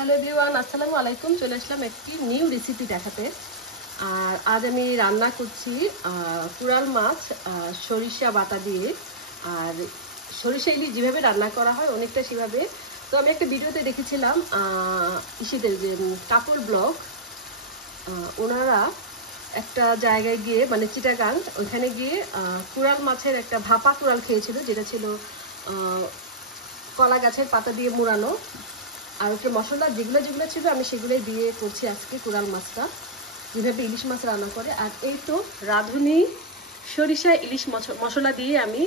Hello everyone, আসসালামু আলাইকুম। চলে আসলাম একটি নিউ রেসিপি দেখাতে। আর আজ আমি রান্না করছি কুরাল মাছ সরিষা বাটা দিয়ে। আর সরিষা ইলিশ যেভাবে রান্না করা হয় অনেকটা সেভাবে। তো আমি একটা ভিডিওতে দেখেছিলাম ইসিদের যে কাপড় ব্লগ, ওনারা একটা জায়গায় গিয়ে মানে চিটাগাং, ওইখানে গিয়ে কুরাল মাছের একটা ভাপা কুরাল খেয়েছিল, যেটা ছিল কলা গাছের পাতা দিয়ে মুড়ানো। আর ওটা মশলা যেগুলো যেগুলো ছিল আমি সেগুলোই দিয়ে করছি আজকে কুরাল মাছটা, যেভাবে ইলিশ মাছ রান্না করে। আর এই তো রাঁধুনি সরিষা ইলিশ মশলা দিয়ে আমি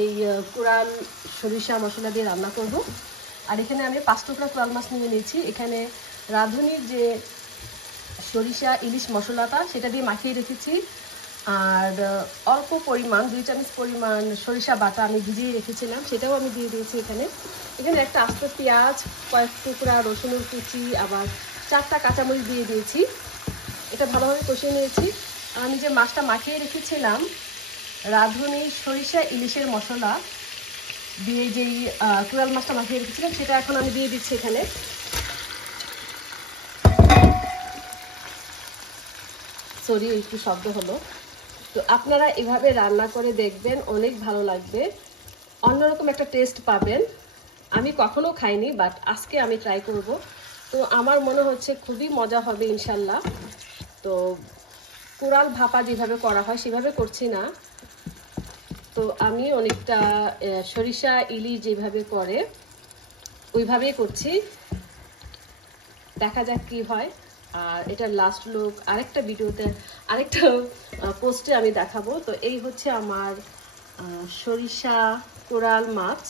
এই কুরাল সরিষা মশলা দিয়ে রান্না করব। আর এখানে আমি 5 টুকরা কুরাল মাছ নিয়ে নিয়েছি। এখানে রাঁধুনির যে সরিষা ইলিশ মশলাটা সেটা দিয়ে মাখিয়ে রেখেছি। আর অল্প পরিমাণ 2 চামচ পরিমাণ সরিষা বাটা আমি ভিজিয়ে রেখেছিলাম, সেটাও আমি দিয়ে দিয়েছি এখানে। এখানে একটা আস্ত পেঁয়াজ, কয়েক টুকরা রসুনের কুচি, আবার 4টা কাঁচামরিচ দিয়ে দিয়েছি। এটা ভালোভাবে কষিয়ে নিয়েছি। আমি যে মাছটা মাখিয়ে রেখেছিলাম রাঁধুনি সরিষা ইলিশের মশলা দিয়ে, যেই কুরাল মাছটা মাখিয়ে রেখেছিলাম সেটা এখন আমি দিয়ে দিচ্ছি এখানে। সরি, একটু শব্দ হলো। তো আপনারা এভাবে রান্না করে দেখবেন, অনেক ভালো লাগবে, অন্যরকম একটা টেস্ট পাবেন। আমি কখনো খাইনি, বাট আজকে আমি ট্রাই করব। তো আমার মনে হচ্ছে খুবই মজা হবে ইনশাল্লাহ। তো কুরাল ভাপা যেভাবে করা হয় সেভাবে করছি না, তো আমি অনেকটা সরিষা ইলিশ যেভাবে করে ওইভাবেই করছি। দেখা যাক কি হয়। আর এটা লাস্ট লুক আরেকটা ভিডিওতে, আরেকটা পোস্টে আমি দেখাবো। তো এই হচ্ছে আমার সরিষা কোরাল মাছ,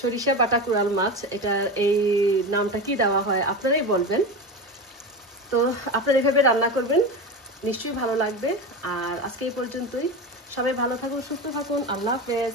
সরিষা বাটা কোরাল মাছ। এটার এই নামটা কি দেওয়া হয় আপনারাই বলবেন। তো আপনারা এভাবে রান্না করবেন, নিশ্চয়ই ভালো লাগবে। আর আজকে এই পর্যন্তই। সবাই ভালো থাকুন, সুস্থ থাকুন। আল্লাহ হাফেজ।